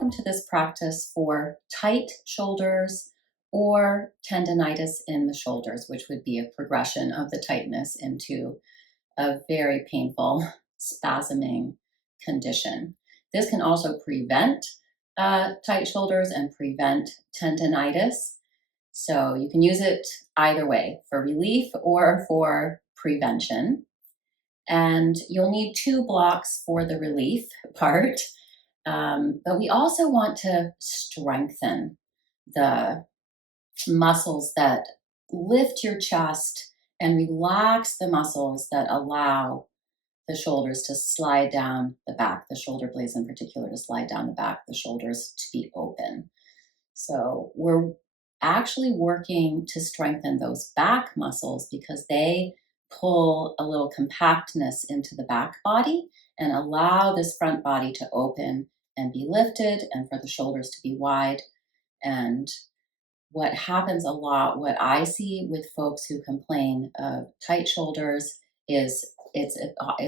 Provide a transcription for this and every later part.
welcome to this practice for tight shoulders or tendonitis in the shoulders, which would be a progression of the tightness into a very painful spasming condition. This can also prevent tight shoulders and prevent tendonitis. So you can use it either way, for relief or for prevention. And you'll need 2 blocks for the relief part. But we also want to strengthen the muscles that lift your chest and relax the muscles that allow the shoulders to slide down the back, the shoulder blades in particular to slide down the back, the shoulders to be open. So we're actually working to strengthen those back muscles because they pull a little compactness into the back body and allow this front body to open and be lifted and for the shoulders to be wide. And what happens a lot, what I see with folks who complain of tight shoulders is it's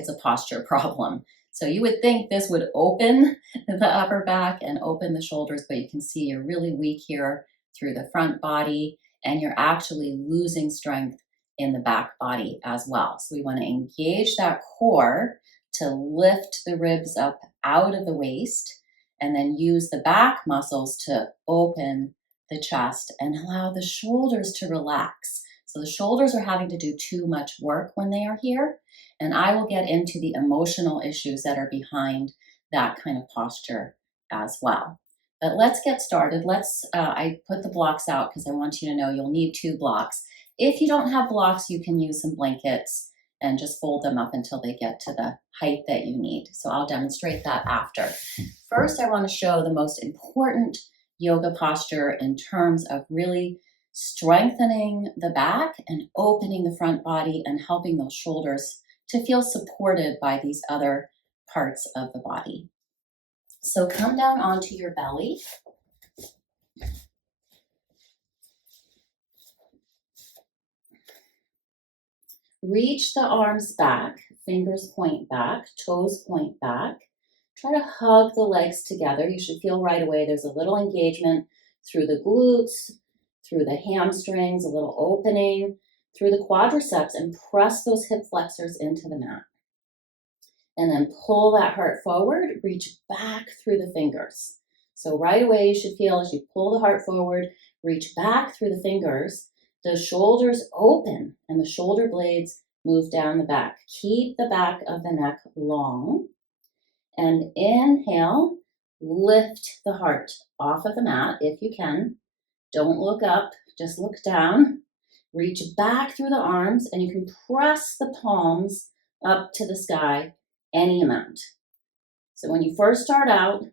a posture problem. So you would think this would open the upper back and open the shoulders, but you can see you're really weak here through the front body and you're actually losing strength in the back body as well. So we want to engage that core to lift the ribs up out of the waist and then use the back muscles to open the chest and allow the shoulders to relax. So the shoulders are having to do too much work when they are here. And I will get into the emotional issues that are behind that kind of posture as well. But let's get started. I put the blocks out because I want you to know you'll need 2 blocks. If you don't have blocks, you can use some blankets and just fold them up until they get to the height that you need. So I'll demonstrate that after. First, I want to show the most important yoga posture in terms of really strengthening the back and opening the front body and helping those shoulders to feel supported by these other parts of the body. So come down onto your belly. Reach the arms back, fingers point back, toes point back. Try to hug the legs together. You should feel right away there's a little engagement through the glutes, through the hamstrings, a little opening, through the quadriceps, and press those hip flexors into the mat. And then pull that heart forward, reach back through the fingers. So right away you should feel as you pull the heart forward, reach back through the fingers, the shoulders open and the shoulder blades move down the back. Keep the back of the neck long. And inhale, lift the heart off of the mat if you can. Don't look up, just look down. Reach back through the arms and you can press the palms up to the sky any amount. So when you first start out,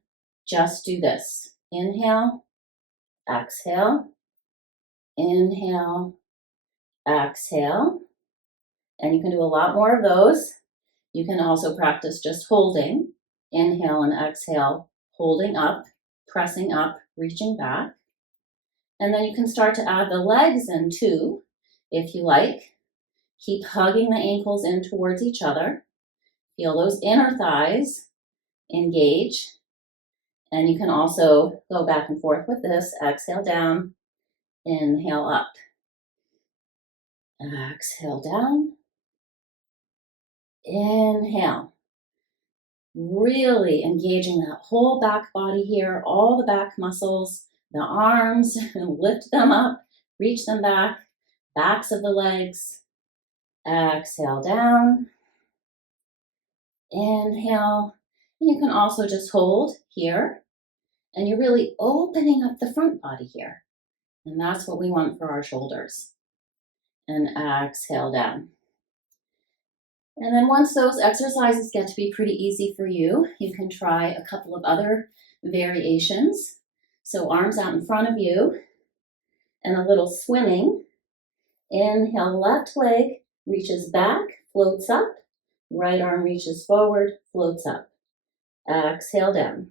just do this. Inhale, exhale, inhale, exhale. And you can do a lot more of those. You can also practice just holding. Inhale and exhale, holding up, pressing up, reaching back. And then you can start to add the legs in too, if you like. Keep hugging the ankles in towards each other. Feel those inner thighs engage. And you can also go back and forth with this. Exhale down, inhale up. Exhale down, inhale. Really engaging that whole back body here, all the back muscles, the arms, lift them up, reach them back, backs of the legs. Exhale down, inhale. And you can also just hold here, and you're really opening up the front body here. And that's what we want for our shoulders. And exhale down. And then once those exercises get to be pretty easy for you, you can try a couple of other variations. So arms out in front of you and a little swimming. Inhale, left leg reaches back, floats up. Right arm reaches forward, floats up. Exhale down.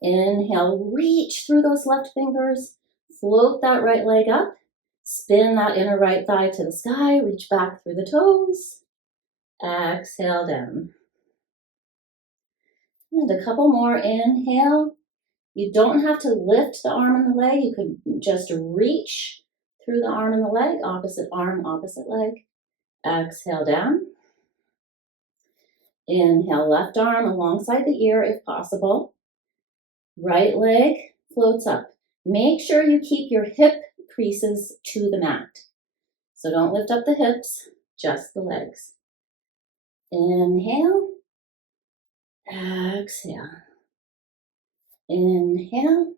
Inhale, reach through those left fingers, float that right leg up, spin that inner right thigh to the sky, reach back through the toes. Exhale down. And a couple more. Inhale, You don't have to lift the arm and the leg. You could just reach through the arm and the leg, opposite arm, opposite leg. Exhale down. Inhale, left arm alongside the ear if possible. Right leg floats up. Make sure you keep your hip creases to the mat. So don't lift up the hips, just the legs. Inhale. Exhale. Inhale.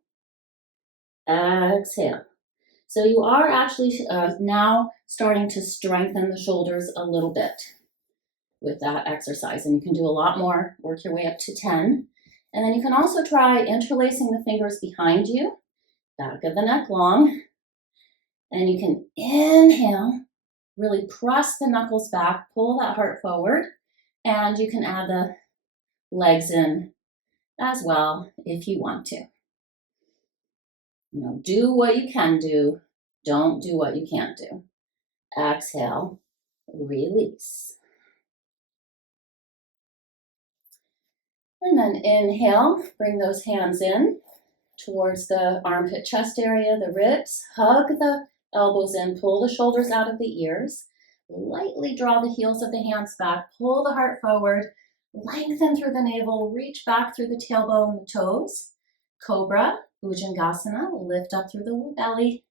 Exhale. So you are actually now starting to strengthen the shoulders a little bit with that exercise. And you can do a lot more, work your way up to 10. And then you can also try interlacing the fingers behind you, back of the neck long. And you can inhale, really press the knuckles back, pull that heart forward, and you can add the legs in as well if you want to. Do what you can do. Don't do what you can't do. Exhale, release. And then inhale, bring those hands in towards the armpit chest area, the ribs. Hug the elbows in, pull the shoulders out of the ears. Lightly draw the heels of the hands back, pull the heart forward, lengthen through the navel, reach back through the tailbone and the toes. Cobra, Bhujangasana, lift up through the belly.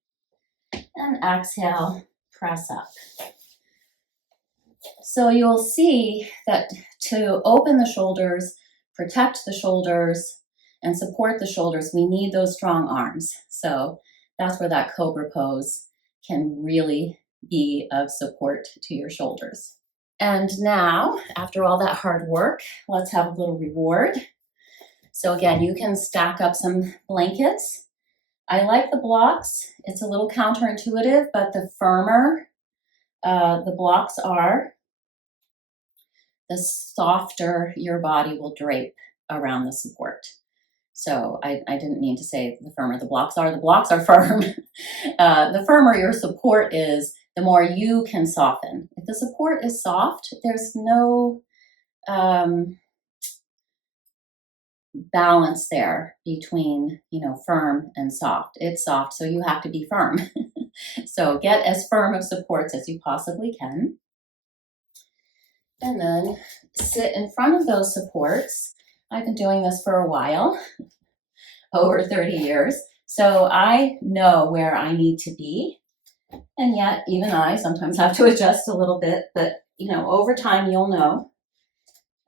And exhale, press up. So you'll see that to open the shoulders, protect the shoulders, and support the shoulders, we need those strong arms. So that's where that cobra pose can really be of support to your shoulders. And now, after all that hard work, let's have a little reward. So again, you can stack up some blankets. I like the blocks. It's a little counterintuitive, but the firmer the blocks are, the softer your body will drape around the support. So I didn't mean to say the firmer the blocks are firm. The firmer your support is, the more you can soften. If the support is soft, there's no balance there between, firm and soft. It's soft, so you have to be firm. So get as firm of supports as you possibly can. And then sit in front of those supports. I've been doing this for a while, over 30 years. So I know where I need to be. And yet, even I sometimes have to adjust a little bit. But, over time, you'll know.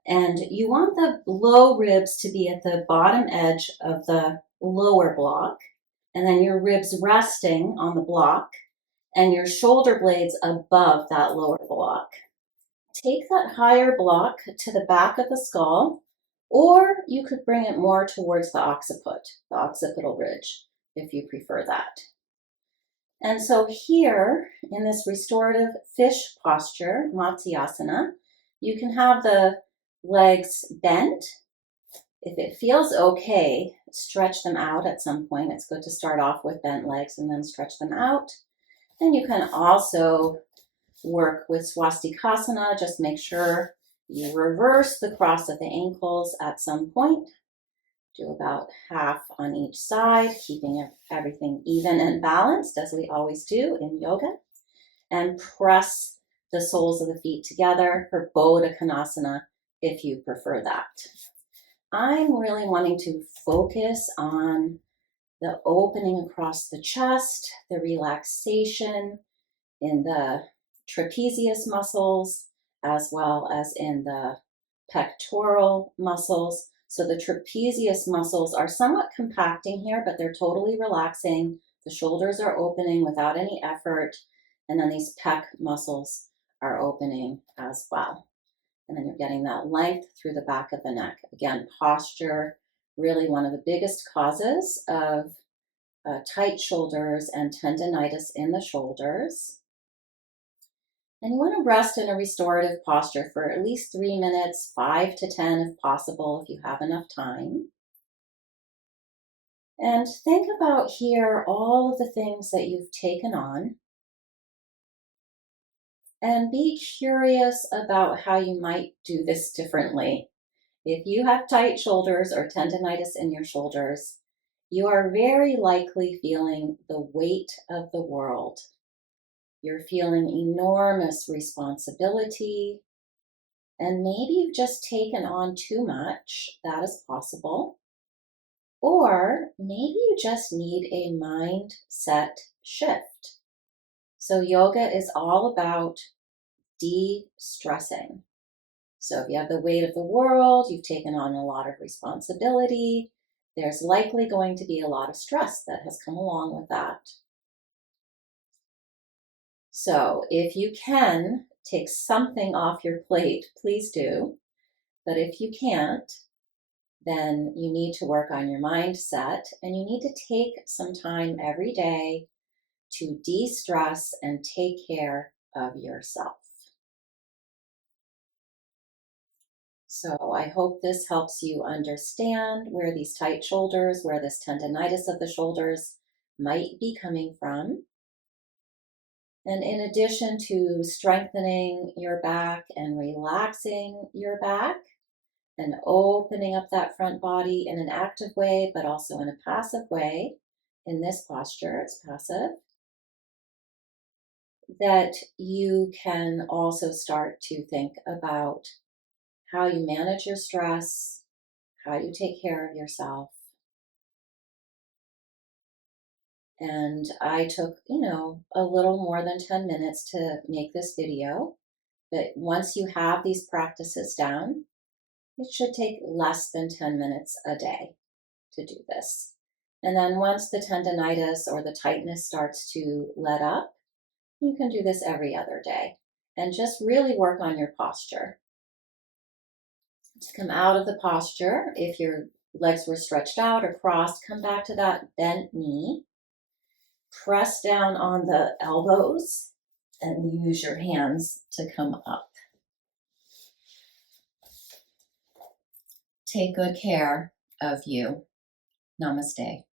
And you want the low ribs to be at the bottom edge of the lower block. And then your ribs resting on the block. And your shoulder blades above that lower block. Take that higher block to the back of the skull, or you could bring it more towards the occipital ridge, if you prefer that. And so here, in this restorative fish posture, Matsyasana, you can have the legs bent. If it feels okay, stretch them out at some point. It's good to start off with bent legs and then stretch them out. And you can also work with swastikasana. Just make sure you reverse the cross of the ankles at some point. Do about half on each side, keeping everything even and balanced, as we always do in yoga. And press the soles of the feet together for Baddha Konasana if you prefer that. I'm really wanting to focus on the opening across the chest, the relaxation in the trapezius muscles, as well as in the pectoral muscles. So the trapezius muscles are somewhat compacting here, but they're totally relaxing. The shoulders are opening without any effort. And then these pec muscles are opening as well. And then you're getting that length through the back of the neck. Again, posture, really one of the biggest causes of tight shoulders and tendonitis in the shoulders. And you want to rest in a restorative posture for at least 3 minutes, 5 to 10 if possible, if you have enough time. And think about here all of the things that you've taken on. And be curious about how you might do this differently. If you have tight shoulders or tendonitis in your shoulders, you are very likely feeling the weight of the world. You're feeling enormous responsibility, and maybe you've just taken on too much. That is possible. Or maybe you just need a mindset shift. So, yoga is all about de-stressing. So if you have the weight of the world, you've taken on a lot of responsibility, there's likely going to be a lot of stress that has come along with that. So if you can take something off your plate, please do. But if you can't, then you need to work on your mindset, and you need to take some time every day to de-stress and take care of yourself. So I hope this helps you understand where these tight shoulders, where this tendonitis of the shoulders might be coming from. And in addition to strengthening your back and relaxing your back and opening up that front body in an active way, but also in a passive way, in this posture, it's passive, that you can also start to think about how you manage your stress, how you take care of yourself. And I took, a little more than 10 minutes to make this video. But once you have these practices down, it should take less than 10 minutes a day to do this. And then once the tendonitis or the tightness starts to let up, you can do this every other day and just really work on your posture. Just come out of the posture. If your legs were stretched out or crossed, come back to that bent knee. Press down on the elbows and use your hands to come up. Take good care of you. Namaste.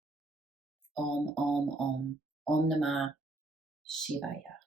Om, Om, Om. Om Namah Shivaya.